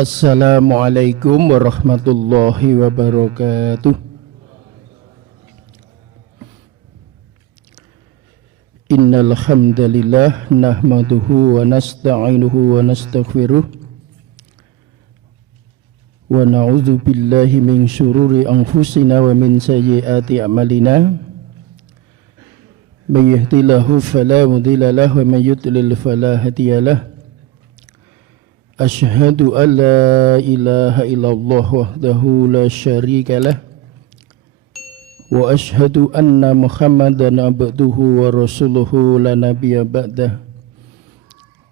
Assalamualaikum warahmatullahi wabarakatuh. Innal hamdalillah nahmaduhu wa nasta'inuhu wa nastaghfiruh wa na'udzu billahi min syururi anfusina wa min sayyiati a'malina. May yahdihillahu fala mudilla lahu wa may yudlil fala hadiyalah. Asyhadu an la ilaha illallah wahdahu la syarika lah wa asyhadu anna Muhammadan abduhu wa rasuluhu la nabiyya ba'dah.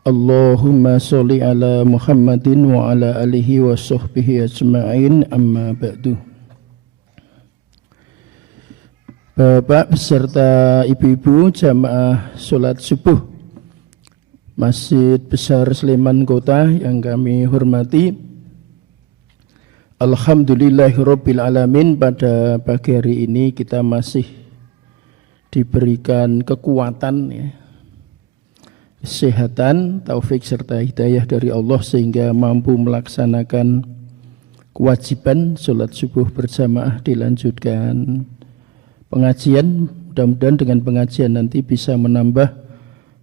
Allahumma sholli ala Muhammadin wa ala alihi wa sahbihi ajma'in, amma ba'du. Bapak beserta ibu-ibu jamaah salat subuh Masjid Besar Sleman Kota yang kami hormati, alhamdulillahirabbil alamin, pada pagi hari ini kita masih diberikan kekuatan, kesehatan, taufik serta hidayah dari Allah sehingga mampu melaksanakan kewajiban sholat subuh berjamaah, dilanjutkan pengajian. Mudah-mudahan dengan pengajian nanti bisa menambah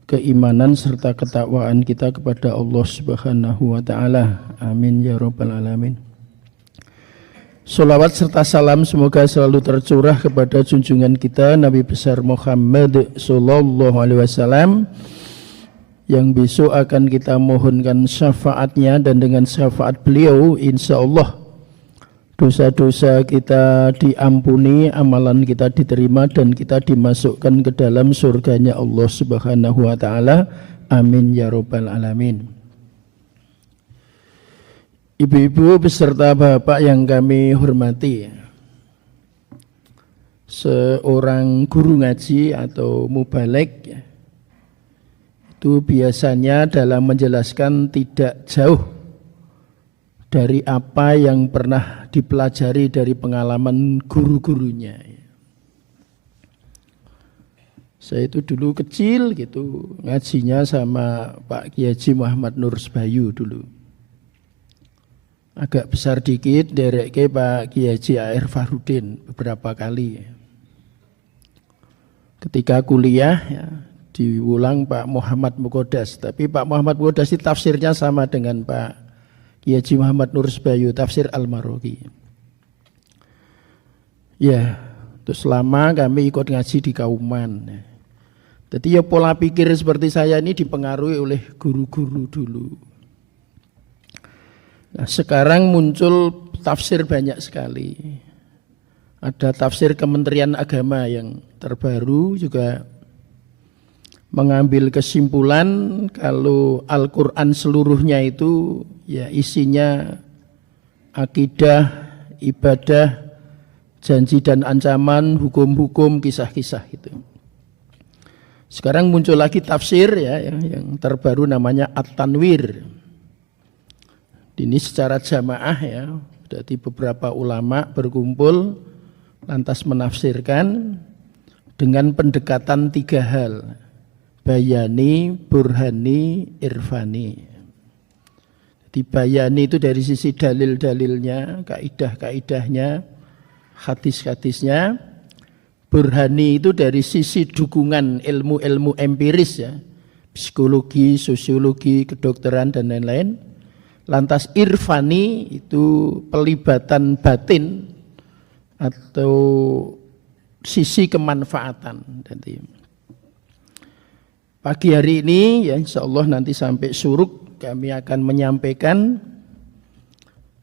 keimanan serta ketakwaan kita kepada Allah Subhanahu wa ta'ala. Amin ya rabbal alamin. Sholawat serta salam semoga selalu tercurah kepada junjungan kita Nabi besar Muhammad sallallahu alaihi wasallam yang besok akan kita mohonkan syafaatnya, dan dengan syafaat beliau insya Allah dosa-dosa kita diampuni, amalan kita diterima, dan kita dimasukkan ke dalam surganya Allah Subhanahu wa ta'ala. Amin ya rabbal alamin. Ibu-ibu beserta bapak yang kami hormati, seorang guru ngaji atau mubaligh itu biasanya dalam menjelaskan tidak jauh dari apa yang pernah dipelajari dari pengalaman guru-gurunya. Saya itu dulu kecil gitu ngajinya sama Pak Kiai Haji Muhammad Nur Sebayu dulu. Agak besar dikit derek ke Pak Kiai Haji A.R. Farudin beberapa kali. Ketika kuliah diulang Pak Muhammad Muqaddas, tapi Pak Muhammad Muqaddas itu tafsirnya sama dengan Pak Kiai Haji Muhammad Nur Sebayu, tafsir Al-Maraghi. Ya, terus lama kami ikut ngaji di Kauman. Jadi ya pola pikir seperti saya ini dipengaruhi oleh guru-guru dulu. Nah, sekarang muncul tafsir banyak sekali. Ada tafsir Kementerian Agama yang terbaru juga mengambil kesimpulan kalau Al-Quran seluruhnya itu ya isinya akidah, ibadah, janji dan ancaman, hukum-hukum, kisah-kisah itu. Sekarang muncul lagi tafsir yang terbaru namanya At-Tanwir. Ini secara jamaah jadi beberapa ulama berkumpul lantas menafsirkan dengan pendekatan 3 hal. Bayani, burhani, irfani. Jadi bayani itu dari sisi dalil-dalilnya, kaidah-kaidahnya, hadis-hadisnya. Burhani itu dari sisi dukungan ilmu-ilmu empiris psikologi, sosiologi, kedokteran dan lain-lain. Lantas irfani itu pelibatan batin atau sisi kemanfaatan. Jadi pagi hari ini insya Allah nanti sampai suruk kami akan menyampaikan.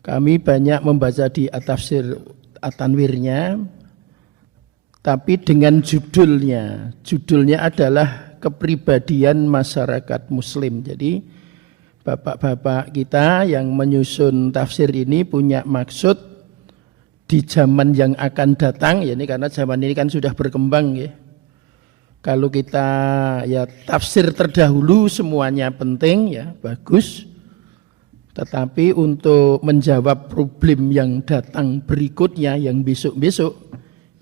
Kami banyak membaca di tafsir At-Tanwirnya, tapi dengan judulnya. Judulnya adalah kepribadian masyarakat muslim. Jadi bapak-bapak kita yang menyusun tafsir ini punya maksud di zaman yang akan datang, ini karena zaman ini kan sudah berkembang Kalau kita tafsir terdahulu semuanya penting bagus. Tetapi untuk menjawab problem yang datang berikutnya yang besok-besok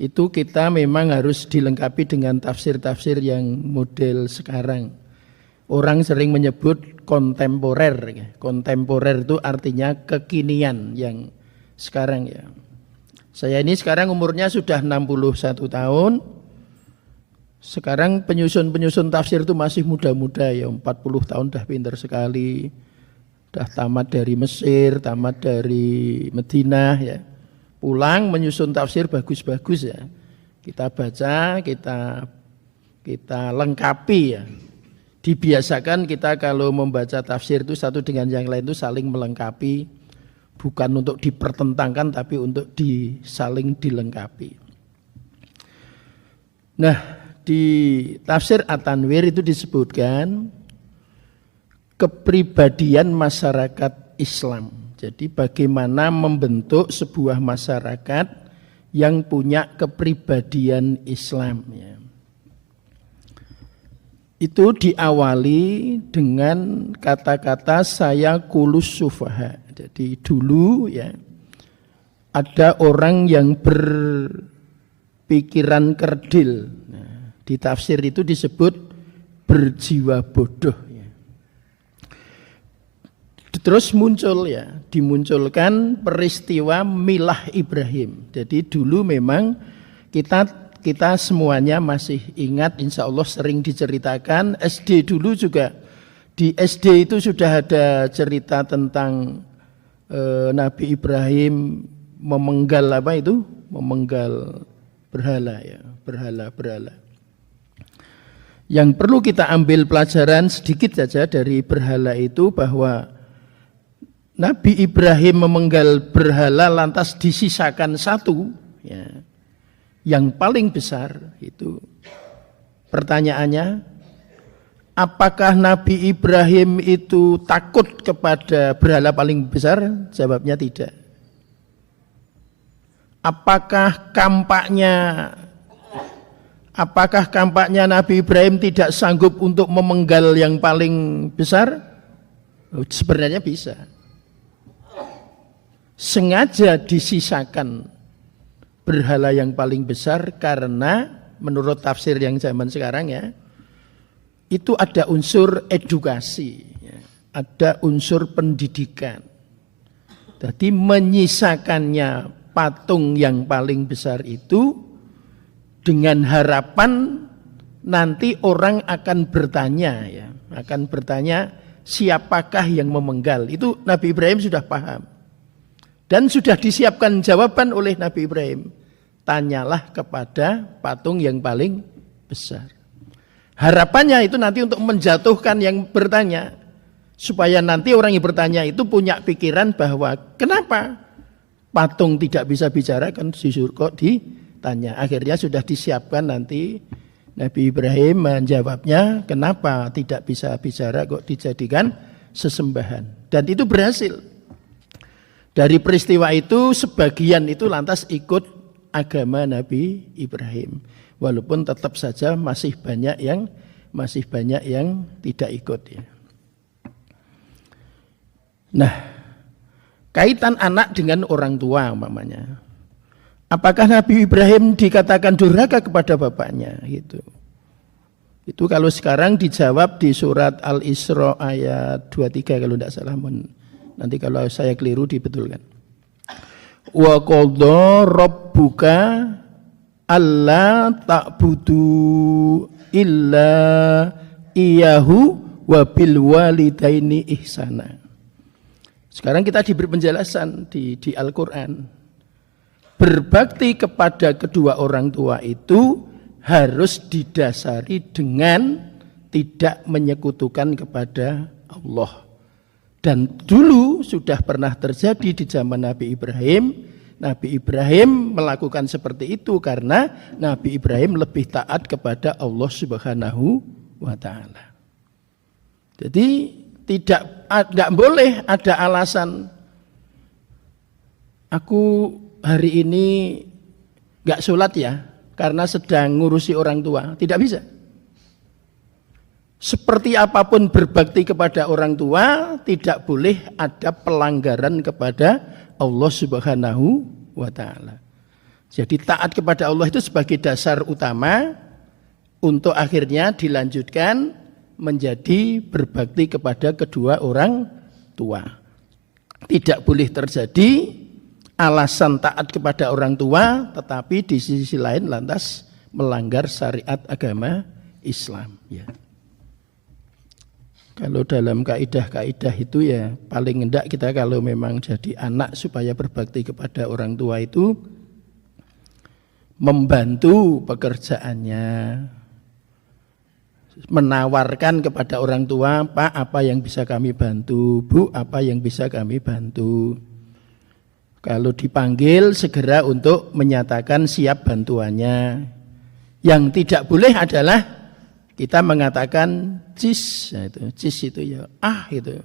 itu kita memang harus dilengkapi dengan tafsir-tafsir yang model sekarang. Orang sering menyebut kontemporer. Kontemporer itu artinya kekinian yang sekarang ya. Saya ini sekarang umurnya sudah 61 tahun. Sekarang penyusun tafsir itu masih muda-muda ya, 40 tahun dah pintar sekali. Dah tamat dari Mesir, tamat dari Madinah ya. Pulang menyusun tafsir bagus-bagus ya. Kita baca, kita lengkapi ya. Dibiasakan kita kalau membaca tafsir itu satu dengan yang lain itu saling melengkapi, bukan untuk dipertentangkan tapi untuk saling dilengkapi. Nah, di tafsir At-Tanwir itu disebutkan kepribadian masyarakat Islam. Jadi bagaimana membentuk sebuah masyarakat yang punya kepribadian Islam ya. Itu diawali dengan kata-kata saya kulus sufaha. Jadi dulu ya ada orang yang berpikiran kerdil. Nah, di tafsir itu disebut berjiwa bodoh ya. Terus dimunculkan peristiwa milah Ibrahim. Jadi dulu memang kita semuanya masih ingat, insya Allah sering diceritakan. SD dulu juga, di SD itu sudah ada cerita tentang Nabi Ibrahim memenggal memenggal berhala ya, berhala. Yang perlu kita ambil pelajaran sedikit saja dari berhala itu bahwa Nabi Ibrahim memenggal berhala lantas disisakan satu ya, yang paling besar itu. Pertanyaannya, apakah Nabi Ibrahim itu takut kepada berhala paling besar? Jawabnya tidak. Apakah kampaknya Nabi Ibrahim tidak sanggup untuk memenggal yang paling besar? Sebenarnya bisa. Sengaja disisakan berhala yang paling besar karena menurut tafsir yang zaman sekarang ya, itu ada unsur edukasi, ya, ada unsur pendidikan. Jadi menyisakannya patung yang paling besar itu dengan harapan nanti orang akan bertanya ya, siapakah yang memenggal. Itu Nabi Ibrahim sudah paham. Dan sudah disiapkan jawaban oleh Nabi Ibrahim. Tanyalah kepada patung yang paling besar. Harapannya itu nanti untuk menjatuhkan yang bertanya. Supaya nanti orang yang bertanya itu punya pikiran bahwa kenapa patung tidak bisa bicara, kan kok ditanya. Akhirnya sudah disiapkan nanti Nabi Ibrahim menjawabnya, kenapa tidak bisa bicara kok dijadikan sesembahan. Dan itu berhasil. Dari peristiwa itu sebagian itu lantas ikut agama Nabi Ibrahim. Walaupun tetap saja masih banyak yang tidak ikut ya. Nah, kaitan anak dengan orang tua umpamanya. Apakah Nabi Ibrahim dikatakan durhaka kepada bapaknya gitu. Itu kalau sekarang dijawab di surat Al-Isra ayat 23 kalau tidak salah. Nanti kalau saya keliru dibetulkan. Wa qadha rabbuka alla ta'budu illa iyyahu wa bil walidaini ihsana. Sekarang kita diberi penjelasan di Al-Qur'an. Berbakti kepada kedua orang tua itu harus didasari dengan tidak menyekutukan kepada Allah. Dan dulu sudah pernah terjadi di zaman Nabi Ibrahim. Nabi Ibrahim melakukan seperti itu karena Nabi Ibrahim lebih taat kepada Allah Subhanahu wa ta'ala. Jadi tidak boleh ada alasan aku hari ini gak sholat ya karena sedang ngurusi orang tua. Tidak bisa. Seperti apapun berbakti kepada orang tua, tidak boleh ada pelanggaran kepada Allah Subhanahu wa ta'ala. Jadi taat kepada Allah itu sebagai dasar utama untuk akhirnya dilanjutkan menjadi berbakti kepada kedua orang tua. Tidak boleh terjadi alasan taat kepada orang tua tetapi di sisi lain lantas melanggar syariat agama Islam. Ya. Kalau dalam kaidah-kaidah itu ya paling hendak kita kalau memang jadi anak supaya berbakti kepada orang tua itu membantu pekerjaannya, menawarkan kepada orang tua, Pak apa yang bisa kami bantu, Bu apa yang bisa kami bantu. Kalau dipanggil segera untuk menyatakan siap bantuannya. Yang tidak boleh adalah kita mengatakan cis, itu ya itu.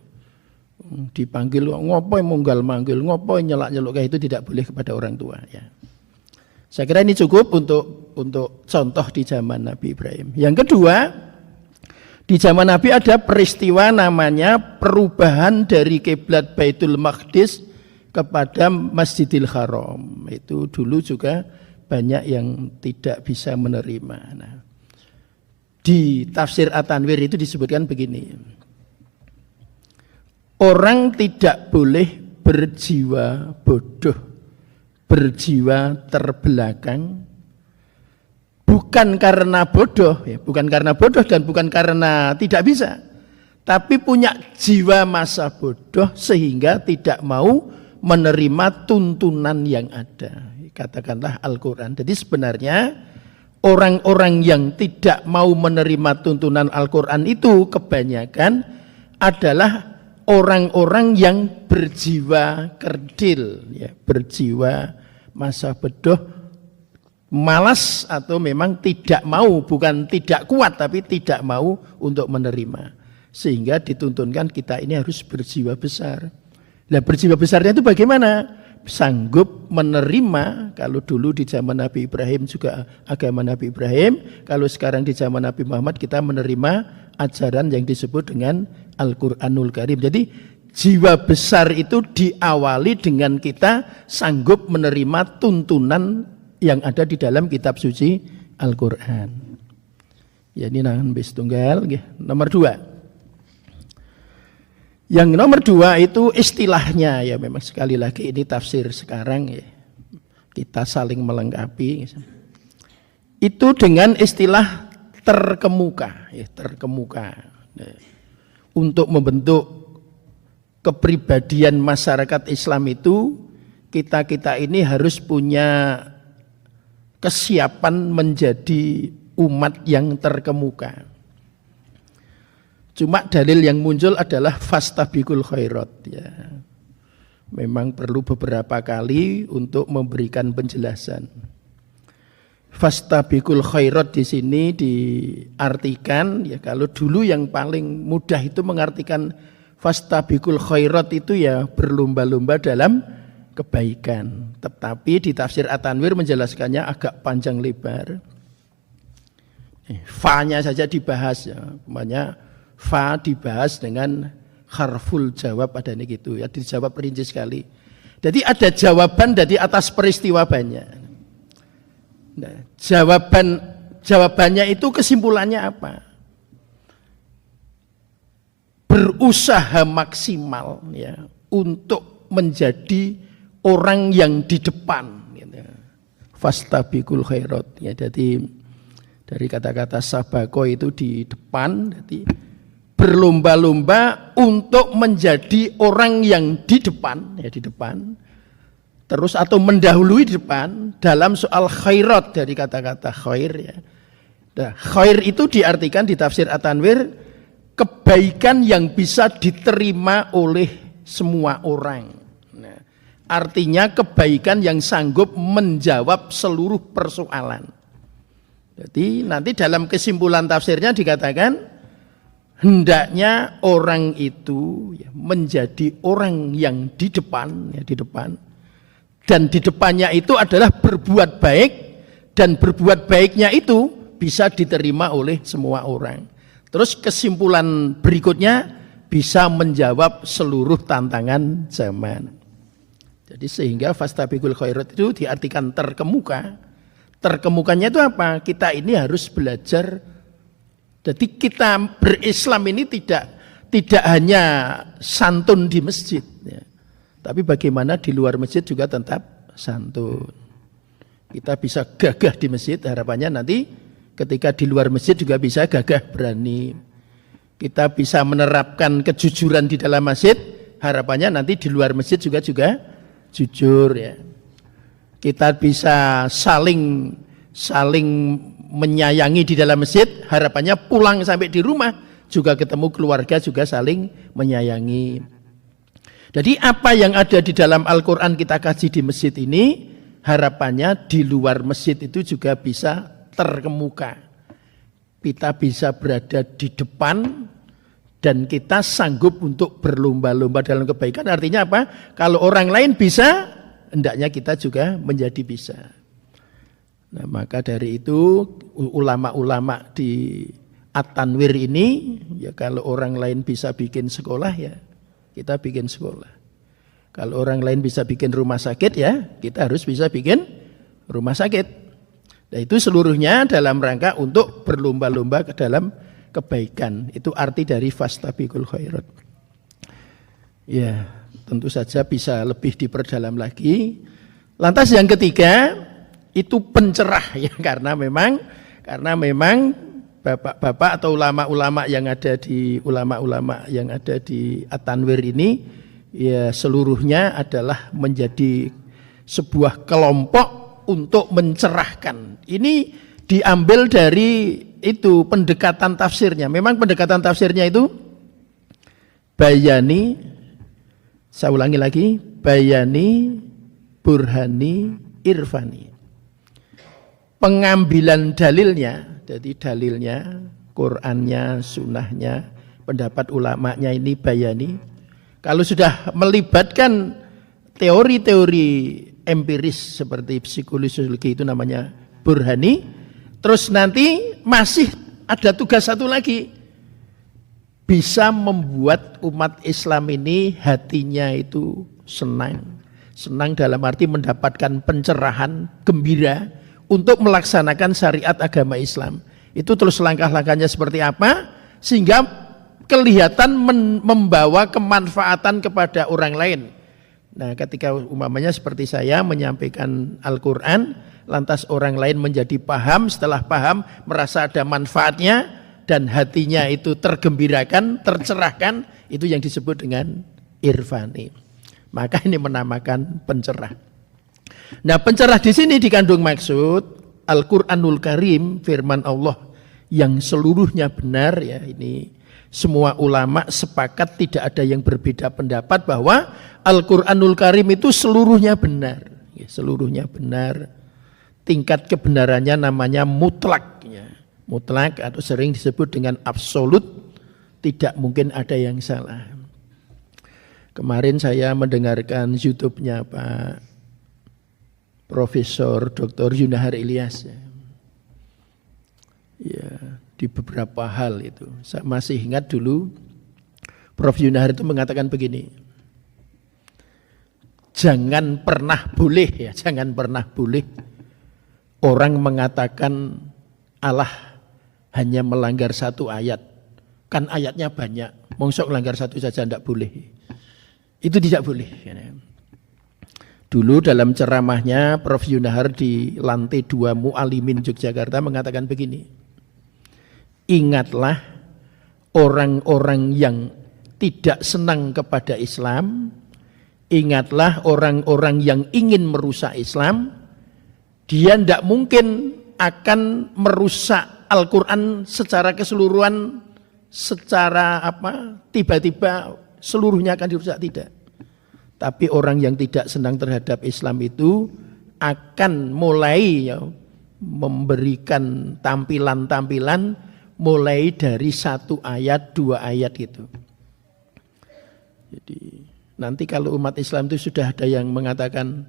Dipanggil ngopo munggal manggil, ngopo nyelak-nyeluk kayak itu tidak boleh kepada orang tua ya. Saya kira ini cukup untuk contoh di zaman Nabi Ibrahim. Yang kedua, di zaman Nabi ada peristiwa namanya perubahan dari kiblat Baitul Maqdis kepada Masjidil Haram. Itu dulu juga banyak yang tidak bisa menerima. Nah, di tafsir At-Tanwir itu disebutkan begini. Orang tidak boleh berjiwa bodoh, berjiwa terbelakang, bukan karena bodoh, bukan karena bodoh dan bukan karena tidak bisa, tapi punya jiwa masa bodoh sehingga tidak mau menerima tuntunan yang ada. Katakanlah Al-Quran. Jadi sebenarnya orang-orang yang tidak mau menerima tuntunan Al-Quran itu kebanyakan adalah orang-orang yang berjiwa kerdil, ya, berjiwa masa bodoh, malas atau memang tidak mau, bukan tidak kuat tapi tidak mau untuk menerima. Sehingga dituntunkan kita ini harus berjiwa besar. Nah, berjiwa besarnya itu bagaimana? Sanggup menerima, kalau dulu di zaman Nabi Ibrahim juga agama Nabi Ibrahim, kalau sekarang di zaman Nabi Muhammad kita menerima ajaran yang disebut dengan Al-Quranul Karim. Jadi jiwa besar itu diawali dengan kita sanggup menerima tuntunan yang ada di dalam kitab suci Al-Quran. Ya, ini nangan bis tunggal. Nomor 2. Yang nomor 2 itu istilahnya, ya memang sekali lagi ini tafsir sekarang ya, kita saling melengkapi. Itu dengan istilah terkemuka, ya, terkemuka. Untuk membentuk kepribadian masyarakat Islam itu kita ini harus punya kesiapan menjadi umat yang terkemuka. Cuma dalil yang muncul adalah fastabiqul khairat, ya. Memang perlu beberapa kali untuk memberikan penjelasan. Fastabiqul khairat di sini diartikan, ya kalau dulu yang paling mudah itu mengartikan fastabiqul khairat itu ya berlomba-lomba dalam kebaikan. Tetapi di tafsir At-Tanwir menjelaskannya agak panjang lebar. Fa-nya saja dibahas, ya. Namanya fa dibahas dengan harful jawab, ada ini gitu ya, dijawab rinci sekali. Jadi ada jawaban dari atas peristiwa banyak. Nah, jawabannya itu kesimpulannya apa? Berusaha maksimal ya untuk menjadi orang yang di depan. Gitu. Fastabiqul khairat. Ya, jadi dari kata-kata sabako itu di depan. Jadi berlomba-lomba untuk menjadi orang yang di depan, ya di depan, terus atau mendahului di depan dalam soal khairat dari kata-kata khair ya. Nah, khair itu diartikan di tafsir At-Tanwir kebaikan yang bisa diterima oleh semua orang. Nah, artinya kebaikan yang sanggup menjawab seluruh persoalan. Jadi nanti dalam kesimpulan tafsirnya dikatakan hendaknya orang itu menjadi orang yang di depan, ya di depan. Dan di depannya itu adalah berbuat baik, dan berbuat baiknya itu bisa diterima oleh semua orang. Terus kesimpulan berikutnya bisa menjawab seluruh tantangan zaman. Jadi sehingga fastabiqul khairat itu diartikan terkemuka. Terkemukanya itu apa? Kita ini harus belajar Jadi kita berislam ini tidak hanya santun di masjid, ya. Tapi bagaimana di luar masjid juga tetap santun. Kita bisa gagah di masjid, harapannya nanti ketika di luar masjid juga bisa gagah berani. Kita bisa menerapkan kejujuran di dalam masjid, harapannya nanti di luar masjid juga jujur, ya. Kita bisa saling menyayangi di dalam masjid, harapannya pulang sampai di rumah juga ketemu keluarga juga saling menyayangi. Jadi apa yang ada di dalam Al-Quran kita kaji di masjid ini, harapannya di luar masjid itu juga bisa terkemuka. Kita bisa berada di depan dan kita sanggup untuk berlomba-lomba dalam kebaikan. Artinya apa? Kalau orang lain bisa, hendaknya kita juga menjadi bisa. Nah, maka dari itu ulama-ulama di At-Tanwir ini, ya kalau orang lain bisa bikin sekolah, ya kita bikin sekolah. Kalau orang lain bisa bikin rumah sakit, ya kita harus bisa bikin rumah sakit. Nah, itu seluruhnya dalam rangka untuk berlomba-lomba ke dalam kebaikan. Itu arti dari fastabiqul khairat. Ya, tentu saja bisa lebih diperdalam lagi. Lantas yang ketiga itu pencerah, ya, karena memang bapak-bapak atau ulama-ulama yang ada di At-Tanwir ini, ya seluruhnya adalah menjadi sebuah kelompok untuk mencerahkan. Ini diambil dari itu pendekatan tafsirnya. Memang pendekatan tafsirnya itu bayani, saya ulangi lagi, bayani, burhani, irfani. Pengambilan dalilnya, jadi dalilnya, Qur'annya, sunnahnya, pendapat ulamanya ini bayani. Kalau sudah melibatkan teori-teori empiris seperti psikologi itu namanya burhani. Terus nanti masih ada tugas satu lagi. Bisa membuat umat Islam ini hatinya itu senang. Senang dalam arti mendapatkan pencerahan, gembira untuk melaksanakan syariat agama Islam. Itu terus langkah-langkahnya seperti apa sehingga kelihatan membawa kemanfaatan kepada orang lain. Nah, ketika umpamanya seperti saya menyampaikan Al-Quran, lantas orang lain menjadi paham, setelah paham merasa ada manfaatnya dan hatinya itu tergembirakan, tercerahkan, itu yang disebut dengan irfani. Maka ini menamakan pencerah. Nah, pencerah di sini dikandung maksud Al-Qur'anul Karim, firman Allah yang seluruhnya benar, ya. Ini semua ulama sepakat, tidak ada yang berbeda pendapat bahwa Al-Qur'anul Karim itu seluruhnya benar, ya, seluruhnya benar. Tingkat kebenarannya namanya mutlak, ya. Mutlak atau sering disebut dengan absolut, tidak mungkin ada yang salah. Kemarin saya mendengarkan YouTube-nya Pak Profesor Dr. Yunahar Ilyas, ya. Ya, di beberapa hal itu. Saya masih ingat dulu Prof. Yunahar itu mengatakan begini. Jangan pernah boleh orang mengatakan Allah hanya melanggar satu ayat. Kan ayatnya banyak. Mongsok melanggar satu saja tidak boleh. Itu tidak boleh. Dulu dalam ceramahnya Prof. Yunahar di lantai 2 Mu'alimin Yogyakarta mengatakan begini. Ingatlah orang-orang yang tidak senang kepada Islam. Ingatlah orang-orang yang ingin merusak Islam. Dia tidak mungkin akan merusak Al-Quran secara keseluruhan, secara tiba-tiba seluruhnya akan dirusak, tidak. Tapi orang yang tidak senang terhadap Islam itu akan mulai, ya, memberikan tampilan-tampilan mulai dari 1 ayat, 2 ayat gitu. Jadi nanti kalau umat Islam itu sudah ada yang mengatakan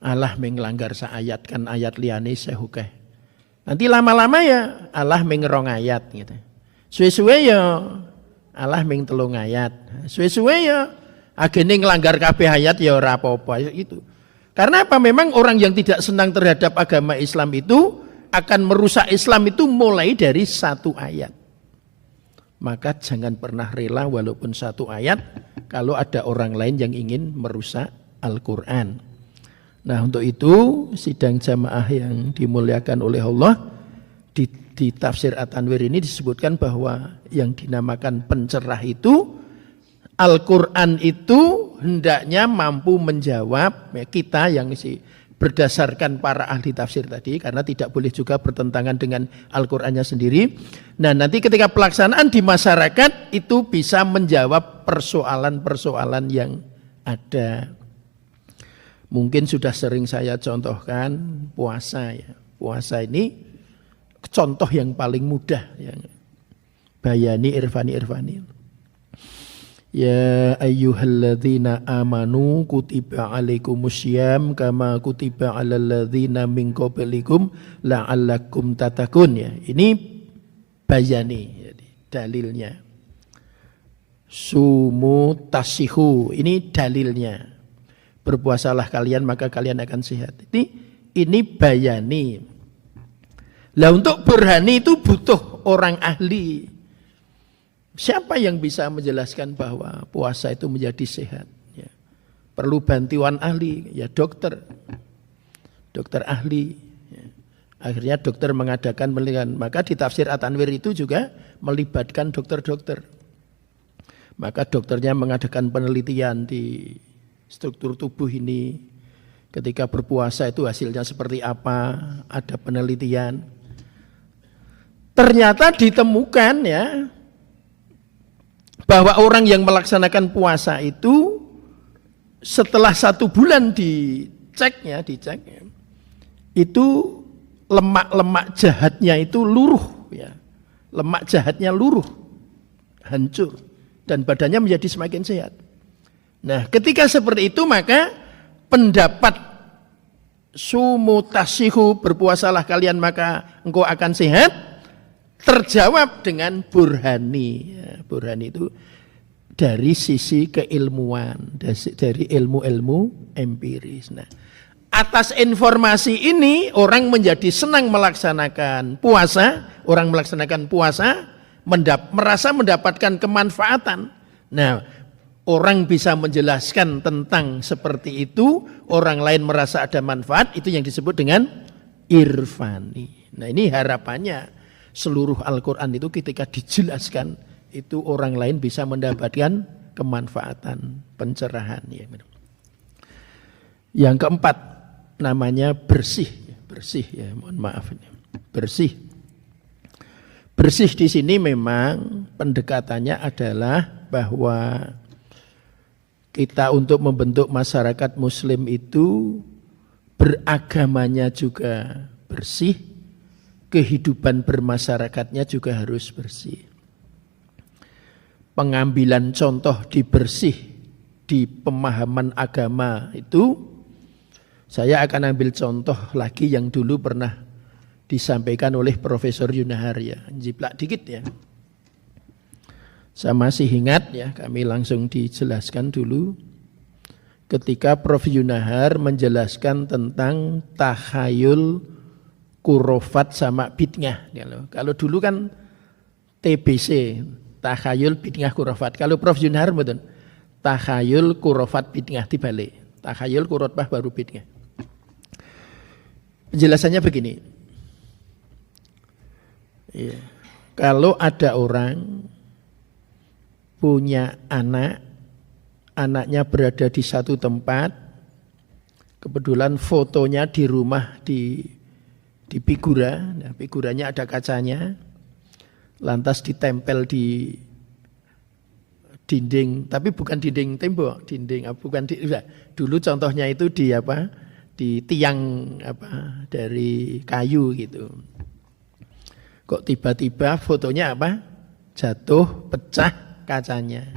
Allah menglanggar seayat, kan ayat liyane sehukeh. Nanti lama-lama ya Allah mengerong ayat gitu. Suwe-suwe ya Allah meng 3 ayat. Suwe-suwe ya agene nglanggar kabeh ayat ya ora apa-apa itu. Karena apa? Memang orang yang tidak senang terhadap agama Islam itu akan merusak Islam itu mulai dari satu ayat. Maka jangan pernah rela walaupun satu ayat kalau ada orang lain yang ingin merusak Al-Quran. Nah untuk itu sidang jamaah yang dimuliakan oleh Allah, di tafsir At-Tanwir ini disebutkan bahwa yang dinamakan pencerah itu Al-Quran itu hendaknya mampu menjawab kita yang berdasarkan para ahli tafsir tadi, karena tidak boleh juga bertentangan dengan Al-Qur'annya sendiri. Nah, nanti ketika pelaksanaan di masyarakat itu bisa menjawab persoalan-persoalan yang ada. Mungkin sudah sering saya contohkan puasa ya. Puasa ini contoh yang paling mudah yang bayani irfani. Ya ayyuhalladzina amanu kutiba alaikumussyam kama kutiba alal ladzina min qablikum la'allakum tattaqun ya. Ini bayani jadi dalilnya. Sumu tasihu ini dalilnya. Berpuasalah kalian maka kalian akan sehat. Ini bayani. Lah untuk burhani itu butuh orang ahli. Siapa yang bisa menjelaskan bahwa puasa itu menjadi sehat? Ya. Perlu bantuan ahli, ya dokter ahli. Ya. Akhirnya dokter mengadakan penelitian. Maka di tafsir At-Tanwir itu juga melibatkan dokter-dokter. Maka dokternya mengadakan penelitian di struktur tubuh ini. Ketika berpuasa itu hasilnya seperti apa? Ada penelitian. Ternyata ditemukan ya, bahwa orang yang melaksanakan puasa itu setelah 1 bulan dicek itu lemak-lemak jahatnya itu luruh ya. Lemak jahatnya luruh, hancur dan badannya menjadi semakin sehat. Nah, ketika seperti itu maka pendapat sumu tasihu berpuasalah kalian maka engkau akan sehat terjawab dengan burhani. Ya, burhani itu dari sisi keilmuan, dari ilmu-ilmu empiris. Nah, atas informasi ini orang menjadi senang melaksanakan puasa. Orang melaksanakan puasa merasa mendapatkan kemanfaatan. Nah, orang bisa menjelaskan tentang seperti itu, orang lain merasa ada manfaat, itu yang disebut dengan irfani. Nah, ini harapannya. Seluruh Al-Quran itu ketika dijelaskan itu orang lain bisa mendapatkan kemanfaatan, pencerahan. Yang keempat namanya bersih ya, mohon maaf ini. Bersih di sini memang pendekatannya adalah bahwa kita untuk membentuk masyarakat Muslim itu beragamanya juga bersih. Kehidupan bermasyarakatnya juga harus bersih. Pengambilan contoh di pemahaman agama itu, saya akan ambil contoh lagi yang dulu pernah disampaikan oleh Profesor Yunahar ya, jiplak dikit ya. Saya masih ingat ya, kami langsung dijelaskan dulu ketika Prof Yunahar menjelaskan tentang takhayul kurofat sama bid'ah. Kalau dulu kan TBC, takhayul bid'ah kurofat. Kalau Prof Yunahar betul, takhayul kurofat bid'ah dibalik. Takhayul kurofat baru bid'ah. Penjelasannya begini. Ya. Kalau ada orang punya anaknya berada di satu tempat, kebetulan fotonya di rumah di figura, nah figuranya ada kacanya, lantas ditempel di dinding, tapi bukan dinding tembok, dulu contohnya itu di tiang dari kayu gitu. Kok tiba-tiba fotonya jatuh, pecah kacanya.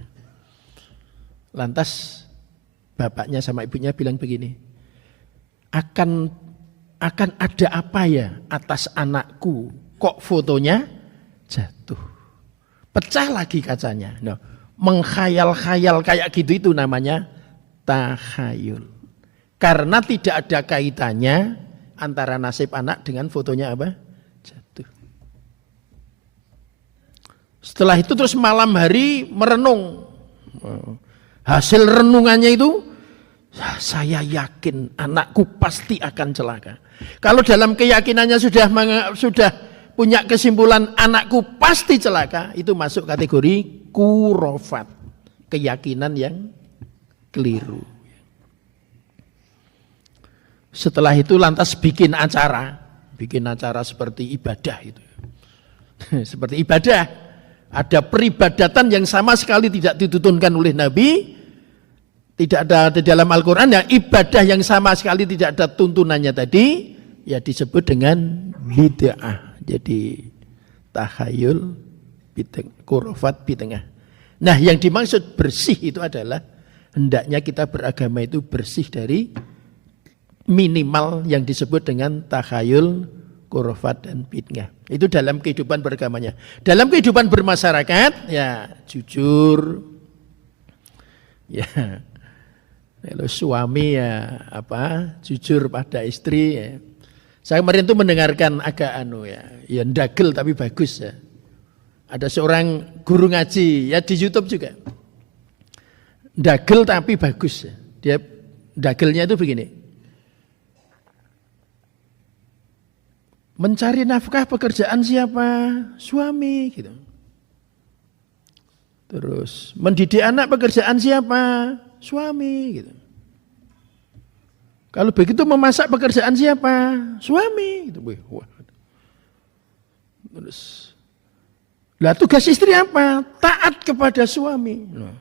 Lantas bapaknya sama ibunya bilang begini, akan ada apa ya atas anakku kok fotonya jatuh, pecah lagi kacanya. Nah, mengkhayal-khayal kayak gitu itu namanya takhayul. Karena tidak ada kaitannya antara nasib anak dengan fotonya Setelah itu terus malam hari merenung. Hasil renungannya itu, saya yakin anakku pasti akan celaka. Kalau dalam keyakinannya sudah punya kesimpulan anakku pasti celaka, itu masuk kategori khurafat, keyakinan yang keliru. Setelah itu lantas bikin acara seperti ibadah itu. Seperti ibadah, ada peribadatan yang sama sekali tidak dituntunkan oleh Nabi, tidak ada di dalam Al-Quran, ya ibadah yang sama sekali tidak ada tuntunannya tadi, ya disebut dengan bid'ah. Jadi takhayul, khurafat bid'ah. Nah yang dimaksud bersih itu adalah hendaknya kita beragama itu bersih dari minimal yang disebut dengan takhayul, khurafat dan bid'ah. Itu dalam kehidupan beragamanya. Dalam kehidupan bermasyarakat ya jujur, ya kalau suami ya jujur pada istri ya. Saya kemarin tuh mendengarkan agak ya ndagel tapi bagus ya. Ada seorang guru ngaji ya di YouTube juga. Ndagel tapi bagus ya. Dia ndagelnya itu begini. Mencari nafkah pekerjaan siapa? Suami gitu. Terus mendidik anak pekerjaan siapa? Suami gitu. Kalau begitu memasak pekerjaan siapa? Suami gitu. Wah. Terus lah tugas istri apa? Taat kepada suami. Nah,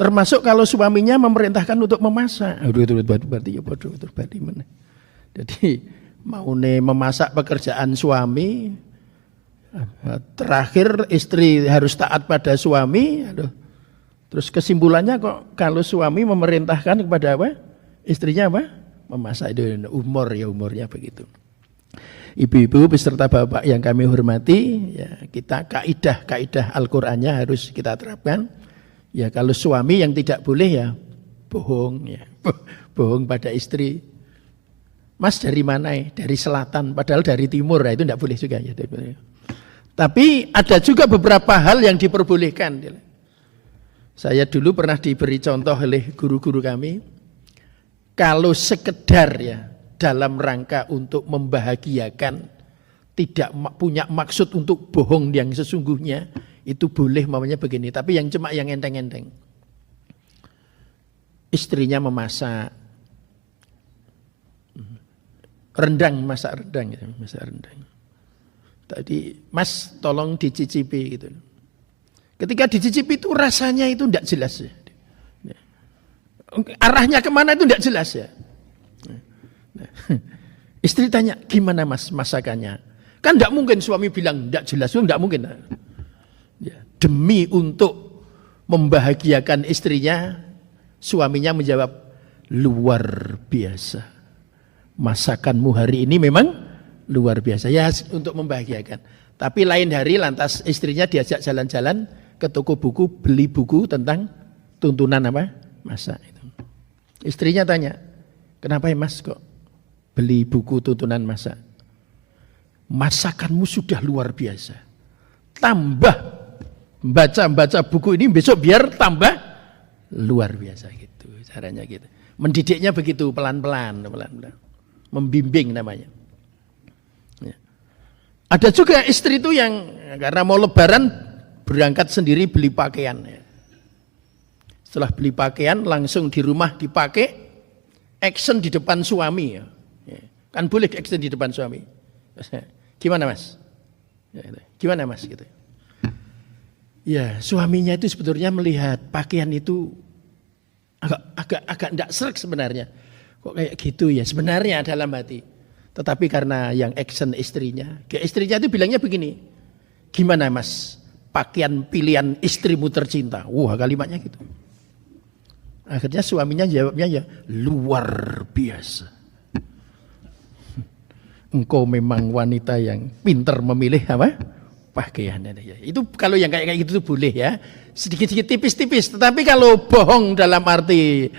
termasuk kalau suaminya memerintahkan untuk memasak. Aduh itu berarti ya bodoh itu berarti mana? Jadi mau memasak pekerjaan suami, terakhir istri harus taat pada suami. Aduh. Terus kesimpulannya kok kalau suami memerintahkan kepada apa? Istrinya apa? Memasak. Itu umurnya begitu. Ibu-ibu beserta bapak yang kami hormati, ya kita kaidah Al-Qur'annya harus kita terapkan. Ya kalau suami yang tidak boleh ya bohong ya. Bohong pada istri. Mas dari mana ya? Dari selatan, padahal dari timur, nah, itu tidak boleh juga ya. Tapi ada juga beberapa hal yang diperbolehkan. Saya dulu pernah diberi contoh oleh guru-guru kami, kalau sekedar ya dalam rangka untuk membahagiakan, tidak punya maksud untuk bohong yang sesungguhnya, itu boleh mamanya begini. Tapi yang cuma yang enteng-enteng. Istrinya memasak rendang, masak rendang. Tadi Mas tolong dicicipi gitu. Ketika dicicipi itu rasanya itu tidak jelas ya. Arahnya kemana itu tidak jelas ya. Istri tanya, gimana Mas masakannya? Kan tidak mungkin suami bilang tidak jelas, tidak mungkin. Ya, demi untuk membahagiakan istrinya, suaminya menjawab, luar biasa. Masakanmu hari ini memang luar biasa ya untuk membahagiakan. Tapi lain hari lantas istrinya diajak jalan-jalan ke toko buku, beli buku tentang tuntunan apa? Masak itu. Istrinya tanya, kenapa ya Mas kok beli buku tuntunan masak? Masakanmu sudah luar biasa. Tambah baca buku ini besok biar tambah luar biasa gitu. Caranya gitu. Mendidiknya begitu pelan-pelan. Membimbing namanya. Ya. Ada juga istri itu yang karena mau lebaran berangkat sendiri beli pakaian. Ya. Setelah beli pakaian langsung di rumah dipakai, action di depan suami. Ya. Ya. Kan boleh action di depan suami. Gimana Mas? Ya, gimana Mas? Gitu. Ya suaminya itu sebetulnya melihat pakaian itu agak tidak serak sebenarnya. Kok kayak gitu ya sebenarnya dalam hati. Tetapi karena yang action istrinya itu bilangnya begini. Gimana Mas? Pakaian pilihan istrimu tercinta. Wah kalimatnya gitu. Akhirnya suaminya jawabnya ya luar biasa. Engkau memang wanita yang pintar memilih apa? Pakaiannya. Itu kalau yang kayak gitu boleh ya. Sedikit-sedikit tipis-tipis. Tetapi kalau bohong dalam arti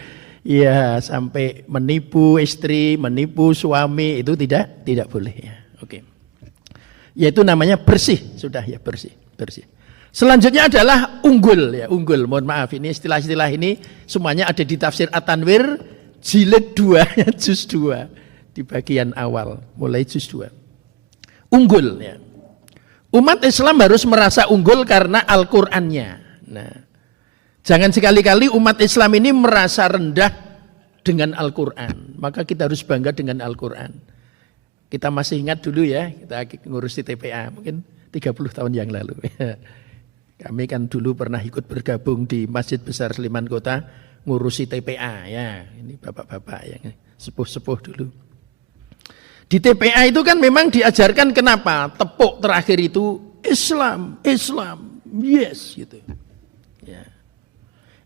ya sampai menipu istri, menipu suami itu tidak boleh ya. Oke. Yaitu namanya bersih, sudah ya bersih. Selanjutnya adalah unggul ya, unggul. Mohon maaf ini istilah-istilah ini semuanya ada di tafsir At-Tanwir jilid 2 juz 2 di bagian awal mulai juz 2. Unggul ya. Umat Islam harus merasa unggul karena Al-Qur'annya. Nah, jangan sekali-kali umat Islam ini merasa rendah dengan Al-Qur'an. Maka kita harus bangga dengan Al-Qur'an. Kita masih ingat dulu ya, kita ngurusi TPA mungkin 30 tahun yang lalu. Kami kan dulu pernah ikut bergabung di Masjid Besar Sleman Kota ngurusi TPA ya. Ini bapak-bapak yang sepuh-sepuh dulu. Di TPA itu kan memang diajarkan kenapa? Tepuk terakhir itu Islam, Islam, yes gitu. Ya.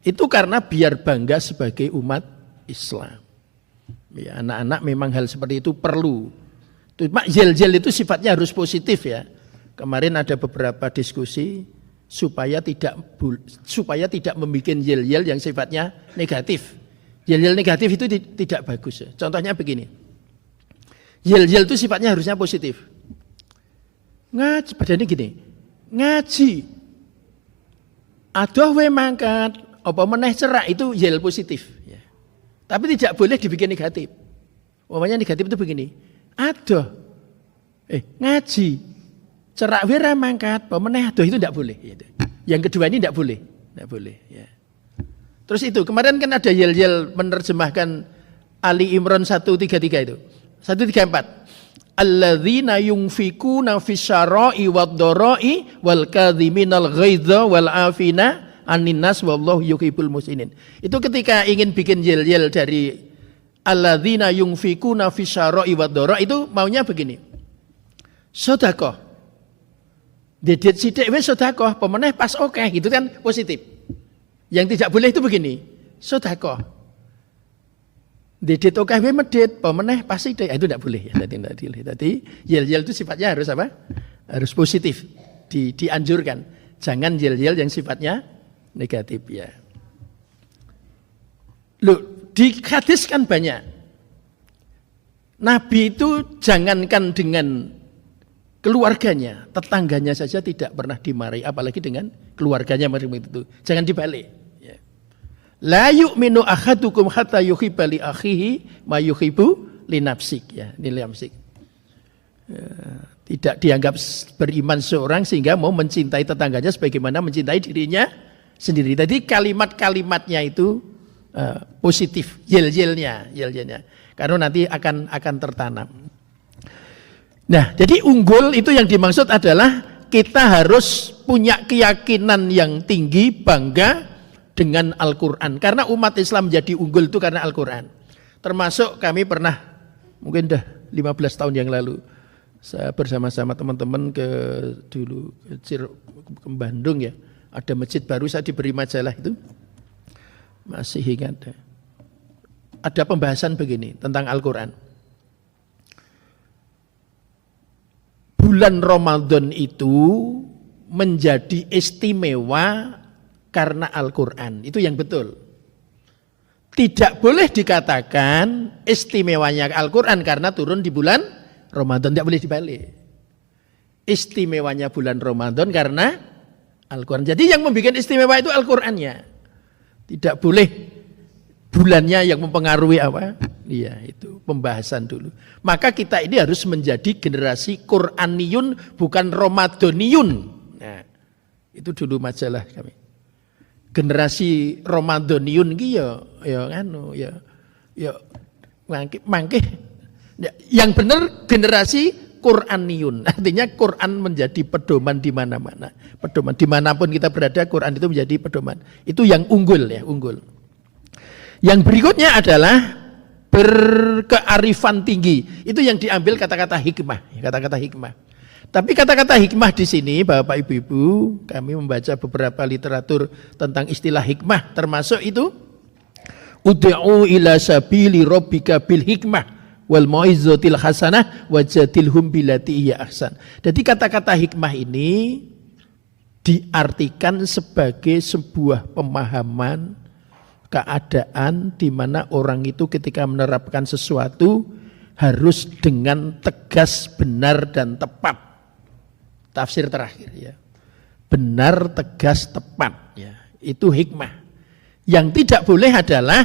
Itu karena biar bangga sebagai umat Islam. Ya, anak-anak memang hal seperti itu perlu. Cuma yel-yel itu sifatnya harus positif ya. Kemarin ada beberapa diskusi supaya tidak membuat yel-yel yang sifatnya negatif. Yel-yel negatif itu tidak bagus ya. Contohnya begini. Yel-yel itu sifatnya harusnya positif. Ngaji, padahal gini, ngaji. Aduh we mangkat, apa meneh cerak itu yel positif. Ya. Tapi tidak boleh dibikin negatif. Umpamanya negatif itu begini, aduh, ngaji, cerak we ra mangkat, apa meneh aduh itu tidak boleh. Gitu. Yang kedua ini tidak boleh, tidak boleh. Ya. Terus itu kemarin kan ada yel-yel menerjemahkan Ali Imran 133 itu. 134. Alladzina yunfikuna fisyara'i wad-dhara'i wal kadhiminal ghaidha wal afina 'anil nas wallahu yuhibbul muhsinin. Itu ketika ingin bikin yel-yel dari alladzina yunfikuna fisyara'i wad-dhara'i itu maunya begini. Sedekah. Dedet sithik wis sedekah, pemeneh pas oke gitu kan positif. Yang tidak boleh itu begini. Sedekah. Dedet oke medit, pemeneh pasti itu tidak boleh ya. Tadi yel-yel itu sifatnya harus apa? Harus positif, dianjurkan. Jangan yel-yel yang sifatnya negatif ya. Loh, di hadis kan banyak. Nabi itu jangankan dengan keluarganya, tetangganya saja tidak pernah dimarahi, apalagi dengan keluarganya itu. Jangan dibalik. La yu'minu ahadukum hatta yuhibba li akhihi ma yuhibbu li nafsik ya, li nafsik. Tidak dianggap beriman seorang sehingga mau mencintai tetangganya sebagaimana mencintai dirinya sendiri. Tadi kalimat-kalimatnya itu positif, yel-yelnya. Karena nanti akan tertanam. Nah, jadi unggul itu yang dimaksud adalah kita harus punya keyakinan yang tinggi, bangga dengan Al-Quran. Karena umat Islam menjadi unggul itu karena Al-Quran. Termasuk kami pernah, mungkin dah 15 tahun yang lalu, saya bersama-sama teman-teman ke Bandung ya. Ada masjid baru, saya diberi majalah itu. Masih ingat. Ada pembahasan begini tentang Al-Quran. Bulan Ramadan itu menjadi istimewa karena Al-Quran, itu yang betul. Tidak boleh dikatakan istimewanya Al-Quran karena turun di bulan Ramadan, tidak boleh dibalik. Istimewanya bulan Ramadan karena Al-Quran. Jadi yang membuat istimewa itu Al-Qurannya. Tidak boleh bulannya yang mempengaruhi apa? Iya, itu pembahasan dulu. Maka kita ini harus menjadi generasi Quraniyun bukan Ramadaniyun. Nah, itu dulu majalah kami. Generasi Ramadaniyun ki mangke yang benar generasi Quraniyun. Artinya Quran menjadi pedoman di mana-mana. Pedoman dimanapun kita berada, Quran itu menjadi pedoman. Itu yang unggul ya, unggul. Yang berikutnya adalah berkearifan tinggi. Itu yang diambil kata-kata hikmah, kata-kata hikmah. Tapi kata-kata hikmah di sini, Bapak Ibu, kami membaca beberapa literatur tentang istilah hikmah, termasuk itu ud'u ila sabili rabbika bil hikmah wal mau'izatil hasanah wajadilhum billati hiya ahsan. Jadi kata-kata hikmah ini diartikan sebagai sebuah pemahaman keadaan di mana orang itu ketika menerapkan sesuatu harus dengan tegas, benar dan tepat. Tafsir terakhir ya. benar, tegas, tepat. Ya, itu hikmah. Yang tidak boleh adalah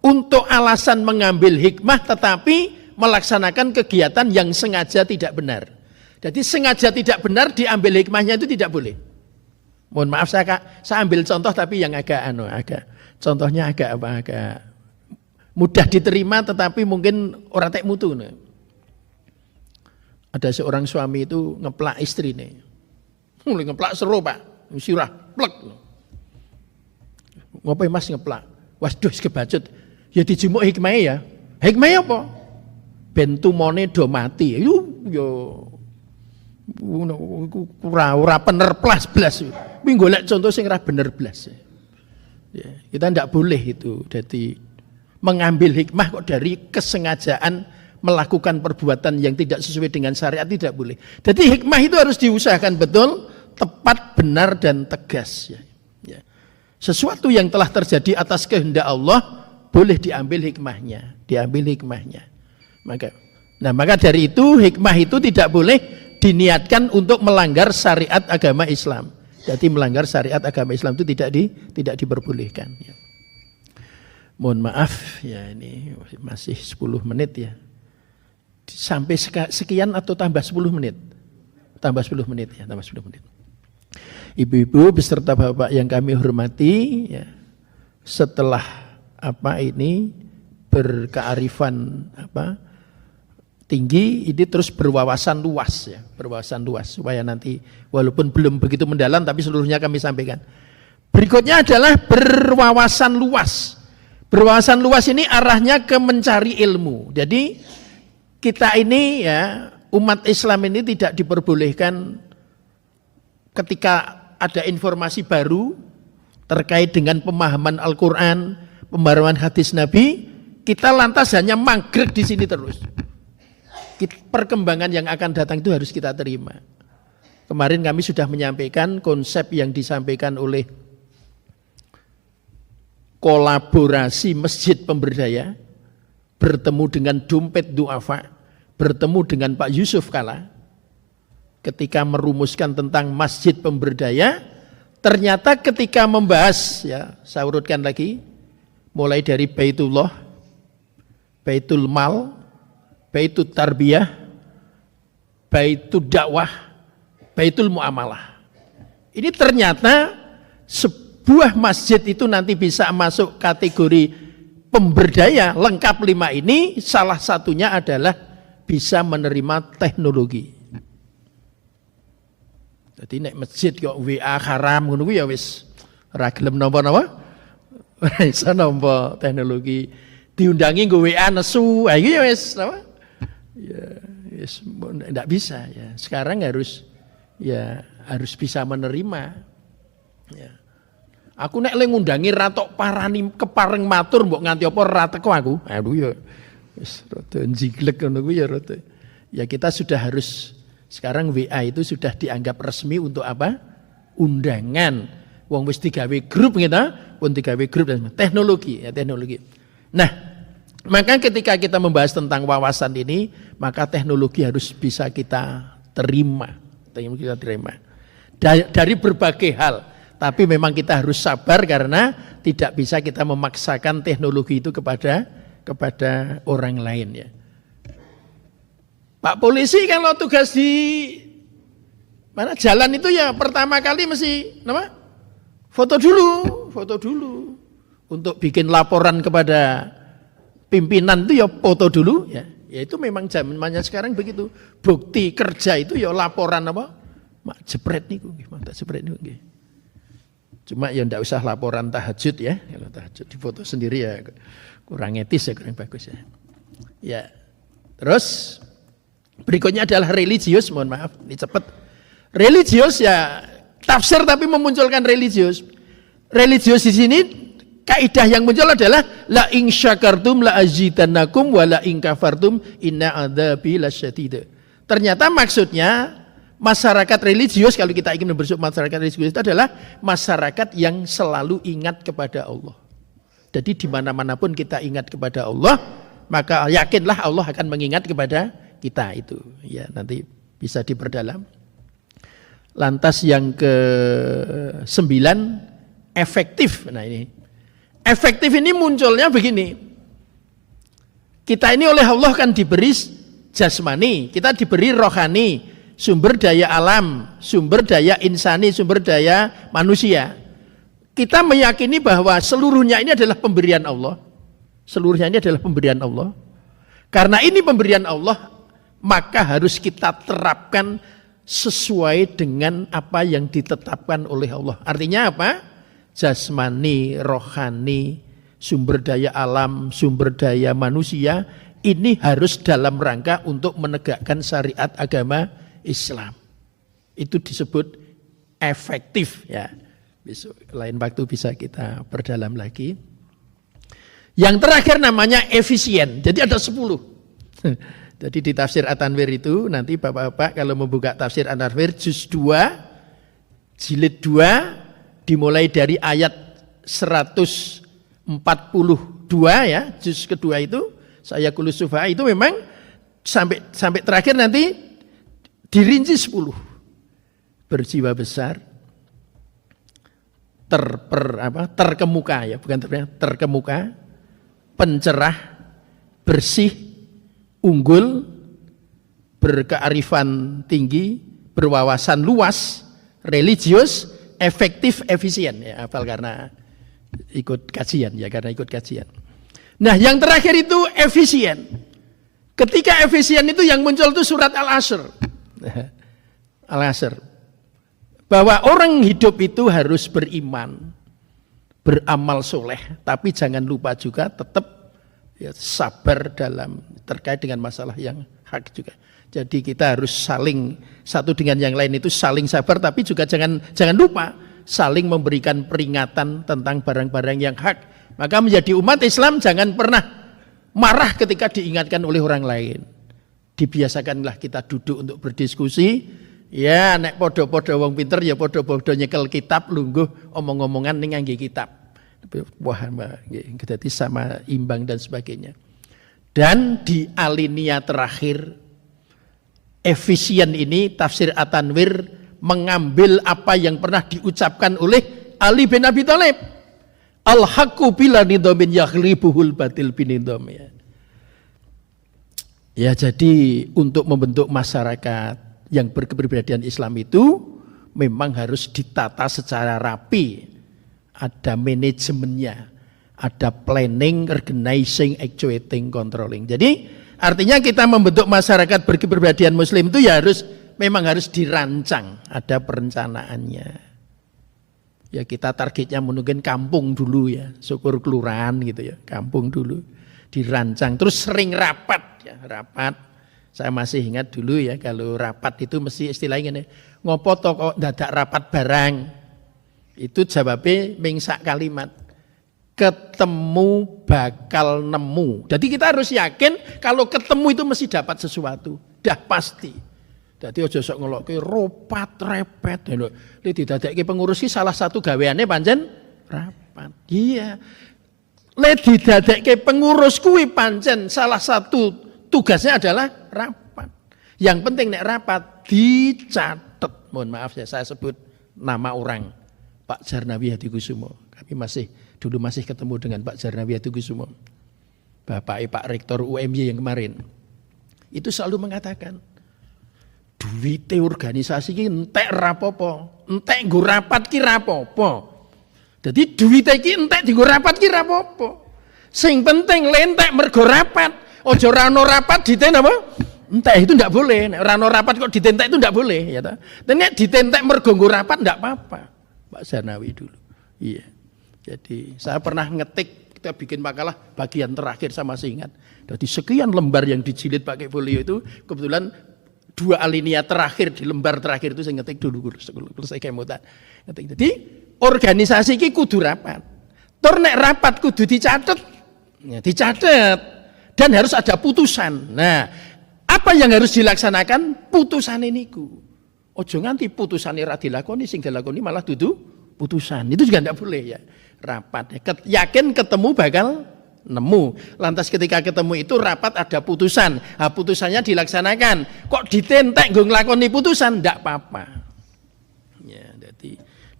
untuk alasan mengambil hikmah tetapi melaksanakan kegiatan yang sengaja tidak benar. Jadi sengaja tidak benar diambil hikmahnya itu tidak boleh. Mohon maaf saya ambil contoh tapi yang contohnya agak mudah diterima tetapi mungkin orang tek mutu. Ada seorang suami itu ngeplak istri nih. Mulai ngeplak seru Pak, sirah plek. Ngopo Mas ngeplak? Waduh kebacut. Ya dijumuk hikmahnya ya. Hikmahnya apa? Ben tumone do mati. Yo ora bener blas. Kuwi golek contoh sing ora bener blas. Ya, kita tidak boleh itu. Jadi mengambil hikmah kok dari kesengajaan melakukan perbuatan yang tidak sesuai dengan syariat tidak boleh. Jadi hikmah itu harus diusahakan betul, tepat, benar dan tegas. Ya. Sesuatu yang telah terjadi atas kehendak Allah boleh diambil hikmahnya, Maka dari itu hikmah itu tidak boleh diniatkan untuk melanggar syariat agama Islam. Jadi melanggar syariat agama Islam itu tidak diperbolehkan. Ya. Mohon maaf ya ini masih 10 menit ya. Sampai sekian atau tambah 10 menit? Tambah 10 menit ya, tambah 10 menit. Ibu-ibu beserta bapak yang kami hormati ya, setelah ini berkearifan tinggi, ini terus berwawasan luas ya, supaya nanti walaupun belum begitu mendalam tapi seluruhnya kami sampaikan. Berikutnya adalah berwawasan luas. Berwawasan luas ini arahnya ke mencari ilmu. Jadi kita ini ya umat Islam ini tidak diperbolehkan ketika ada informasi baru terkait dengan pemahaman Al-Quran, pemahaman hadis Nabi, kita lantas hanya manggrek di sini terus. Perkembangan yang akan datang itu harus kita terima. Kemarin kami sudah menyampaikan konsep yang disampaikan oleh kolaborasi Masjid Pemberdaya, bertemu dengan dompet duafa, bertemu dengan Pak Yusuf Kala, ketika merumuskan tentang Masjid Pemberdaya, ternyata ketika membahas, ya saya urutkan lagi, mulai dari Baitullah, Baitul Mal, Baitul Tarbiyah, Baitul Dakwah, Baitul Muamalah. Ini ternyata sebuah masjid itu nanti bisa masuk kategori pemberdaya lengkap 5 ini, salah satunya adalah bisa menerima teknologi. Jadi nek masjid kok WA haram ngono kuwi ya wis ora gelem napa-napa. Ora iso nampa teknologi. Diundangi nggo WA nesu, ha iki ya wis napa? Ya wis ndak bisa ya. Sekarang harus bisa menerima. Ya. Aku nek le ngundangi ra tok parani kepareng matur mbok nganti apa ora teko aku. Aduh ya wis rada njiglek ngono kuwi ya rada. Ya kita sudah harus sekarang WA itu sudah dianggap resmi untuk apa? Undangan. Wong wis digawe grup gitu, pun digawe grup dan teknologi, ya teknologi. Nah, maka ketika kita membahas tentang wawasan ini, maka teknologi harus bisa kita terima. Dari berbagai hal. Tapi memang kita harus sabar karena tidak bisa kita memaksakan teknologi itu kepada orang lain ya. Pak polisi kalau tugas di mana jalan itu ya pertama kali mesti foto dulu untuk bikin laporan kepada pimpinan itu ya foto dulu ya. Ya itu memang zamannya sekarang begitu. Bukti kerja itu ya laporan mak jepret niku nggih, jepret niku nggih. Cuma ya ndak usah laporan tahajud ya. Kalau tahajud difoto sendiri ya kurang etis ya, kurang bagus ya. Ya. Terus berikutnya adalah religius, mohon maaf, ini cepat. Religius ya tafsir tapi memunculkan religius. Religius di sini kaidah yang muncul adalah la in syakartum la azidannakum wa la in kafartum inna adzabi lasyadid. Ternyata maksudnya masyarakat religius, kalau kita ingin membentuk masyarakat religius itu adalah masyarakat yang selalu ingat kepada Allah. Jadi di mana-mana pun kita ingat kepada Allah, maka yakinlah Allah akan mengingat kepada kita itu. Ya, nanti bisa diperdalam. Lantas yang ke-9 efektif. Nah ini efektif ini munculnya begini. Kita ini oleh Allah kan diberi jasmani, kita diberi rohani, sumber daya alam, sumber daya insani, sumber daya manusia. Kita meyakini bahwa seluruhnya ini adalah pemberian Allah. Seluruhnya ini adalah pemberian Allah. Karena ini pemberian Allah, maka harus kita terapkan sesuai dengan apa yang ditetapkan oleh Allah. Artinya apa? Jasmani, rohani, sumber daya alam, sumber daya manusia, ini harus dalam rangka untuk menegakkan syariat agama Islam. Itu disebut efektif ya. Besok lain waktu bisa kita perdalam lagi. Yang terakhir namanya efisien. Jadi ada 10. Jadi di tafsir At-Tanwir itu nanti Bapak-bapak kalau membuka tafsir At-Tanwir juz 2 jilid 2 dimulai dari ayat 142 ya, juz kedua itu saya kulus sufa itu memang sampai terakhir nanti dirinci 10. Berjiwa besar, terkemuka ya, bukan terkemuka, pencerah, bersih, unggul, berkearifan tinggi, berwawasan luas, religius, efektif, efisien ya, hafal karena ikut kajian ya, karena ikut kajian. Nah, yang terakhir itu efisien. Ketika efisien itu yang muncul itu surat Al-Asr. Al-Asr. Bahwa orang hidup itu harus beriman, beramal soleh, tapi jangan lupa juga tetap ya, sabar dalam terkait dengan masalah yang hak juga. Jadi kita harus saling satu dengan yang lain itu saling sabar, tapi juga jangan lupa saling memberikan peringatan tentang barang-barang yang hak. Maka menjadi umat Islam jangan pernah marah ketika diingatkan oleh orang lain. Dibiasakanlah kita duduk untuk berdiskusi. Ya nek podo-podo wong pinter ya podo-podo nyekel kitab lungguh omong-omongan ning ngangge kitab. Wah, jadi sama imbang dan sebagainya. Dan di alinea terakhir efisien ini tafsir At-Tanwir mengambil apa yang pernah diucapkan oleh Ali bin Abi Thalib. Al-haqqu bila nidhamin yaghlibuhul batil binidham ya. Ya jadi untuk membentuk masyarakat yang berkepribadian Islam itu memang harus ditata secara rapi. Ada manajemennya, ada planning, organizing, actuating, controlling. Jadi artinya kita membentuk masyarakat berkepribadian Muslim itu ya memang harus dirancang, ada perencanaannya. Ya kita targetnya mungkin kampung dulu ya, syukur kelurahan gitu ya, kampung dulu dirancang. Terus sering rapat ya, rapat. Saya masih ingat dulu ya kalau rapat itu mesti istilahnya ngopo to kok dadak rapat barang. Itu jawabnya mengsak kalimat. Ketemu bakal nemu. Jadi kita harus yakin kalau ketemu itu mesti dapat sesuatu. Dah pasti. Jadi ojo sok ngelokke ropat repet. Li didadekke pengurus iki salah satu gaweane pancen rapat. Iya. Le didadekke pengurus kuwi pancen salah satu tugasnya adalah rapat. Yang penting nek rapat dicatat. Mohon maaf ya saya sebut nama orang. Pak Djarnawi Hadikusumo. Kami dulu masih ketemu dengan Pak Djarnawi Hadikusumo. Bapak Rektor UMY yang kemarin. Itu selalu mengatakan duwite organisasi ki entek rapopo. Entek nggo rapat ki rapopo. Jadi duwite ki entek dienggo rapat ki rapopo. Sing penting lentek mergo rapat. Ojo rano rapat diten apa? Entek itu ndak boleh. Nek rano rapat kok ditentek itu ndak boleh ya ta. Dan nek ditentek mergo nggo rapat ndak apa-apa. Pak Djarnawi dulu. Iya. Jadi saya pernah ngetik kita bikin makalah bagian terakhir saya masih ingat. Jadi sekian lembar yang dijilid pakai folio itu kebetulan 2 alinea terakhir di lembar terakhir itu saya ngetik dulu selesai kemutan. Ngetik. Jadi organisasi ki kudu rapat. Tur nek rapat kudu dicatet. Ya, dicatet. Dan harus ada putusan. Nah, apa yang harus dilaksanakan? Putusan ini ku. Ojo nganti putusan ora dilakoni, sing dilakoni malah dudu putusan. Itu juga tidak boleh ya. Rapat. Yakin ketemu bakal nemu. Lantas ketika ketemu itu rapat ada putusan. Nah, putusannya dilaksanakan. Kok ditentek nggo nglakoni putusan? Tidak apa-apa.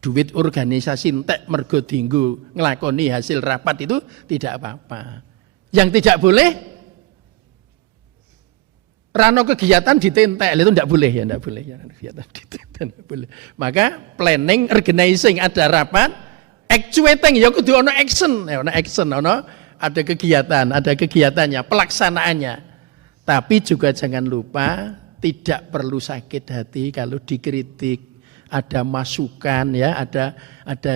duit organisasi entek mergo dinggo nglakoni hasil rapat itu tidak apa-apa. Yang tidak boleh rano kegiatan ditentek, itu tidak boleh ya, tidak boleh ya, kegiatan ditentek tidak boleh. Maka planning, organizing ada rapat, actuating ya kudu ono action, ya ono action, ada kegiatan, ada kegiatannya, pelaksanaannya. Tapi juga jangan lupa tidak perlu sakit hati kalau dikritik. Ada masukan ya, ada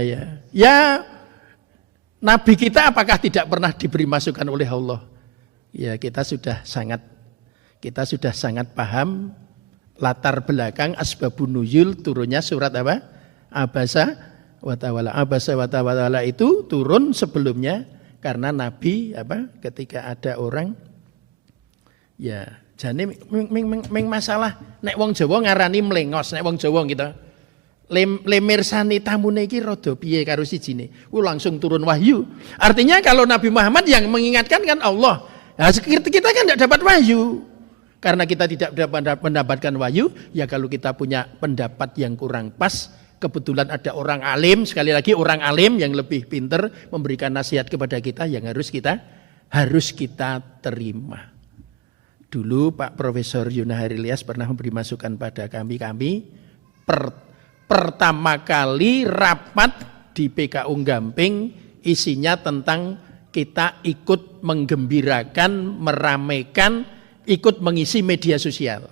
ya. Ya Nabi kita apakah tidak pernah diberi masukan oleh Allah? Ya kita sudah sangat paham latar belakang asbabun nuzul turunnya surat apa? Abasa wa tawalla. Abasa wa tawalla itu turun sebelumnya karena Nabi ketika ada orang ya jane ming masalah nek wong Jawa ngarani mlengos, nek wong Jawa kita lemirsani tamune iki rada piye karo sijine. Langsung turun wahyu. Artinya kalau Nabi Muhammad yang mengingatkan kan Allah. Nah, kita kan tidak dapat wahyu. Karena kita tidak mendapatkan wahyu, ya kalau kita punya pendapat yang kurang pas, kebetulan ada orang alim, sekali lagi orang alim yang lebih pintar memberikan nasihat kepada kita yang harus kita terima. Dulu Pak Profesor Yunahar Ilyas pernah memberi masukan pada kami pertama kali rapat di PKU Gamping isinya tentang kita ikut menggembirakan, meramaikan, ikut mengisi media sosial.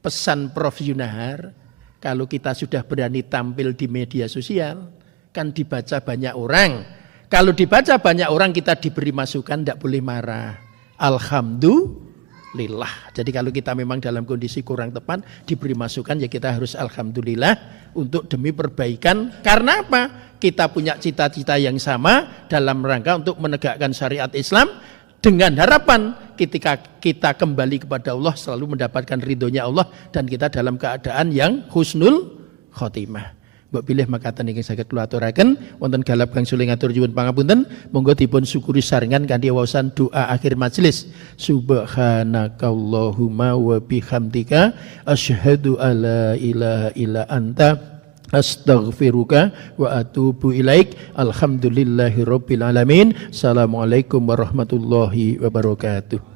Pesan Prof Yunahar, kalau kita sudah berani tampil di media sosial, kan dibaca banyak orang. Kalau dibaca banyak orang kita diberi masukan, tidak boleh marah. Alhamdulillah. Jadi kalau kita memang dalam kondisi kurang tepat diberi masukan ya kita harus alhamdulillah untuk demi perbaikan. Karena apa? Kita punya cita-cita yang sama dalam rangka untuk menegakkan syariat Islam dengan harapan ketika kita kembali kepada Allah selalu mendapatkan ridhonya Allah dan kita dalam keadaan yang husnul khotimah. Mbok pilih makatan ingkang saged kula aturaken wonten galap kang sule ngatur nyuwun pangapunten monggo dipun syukuri sarengan kanthi waosan doa akhir majelis. Subhanakallahumma wa bihamdika asyhadu alla ilaha illa anta astaghfiruka wa atubu ilaik. Alhamdulillahirabbil alamin. Assalamualaikum warahmatullahi wabarakatuh.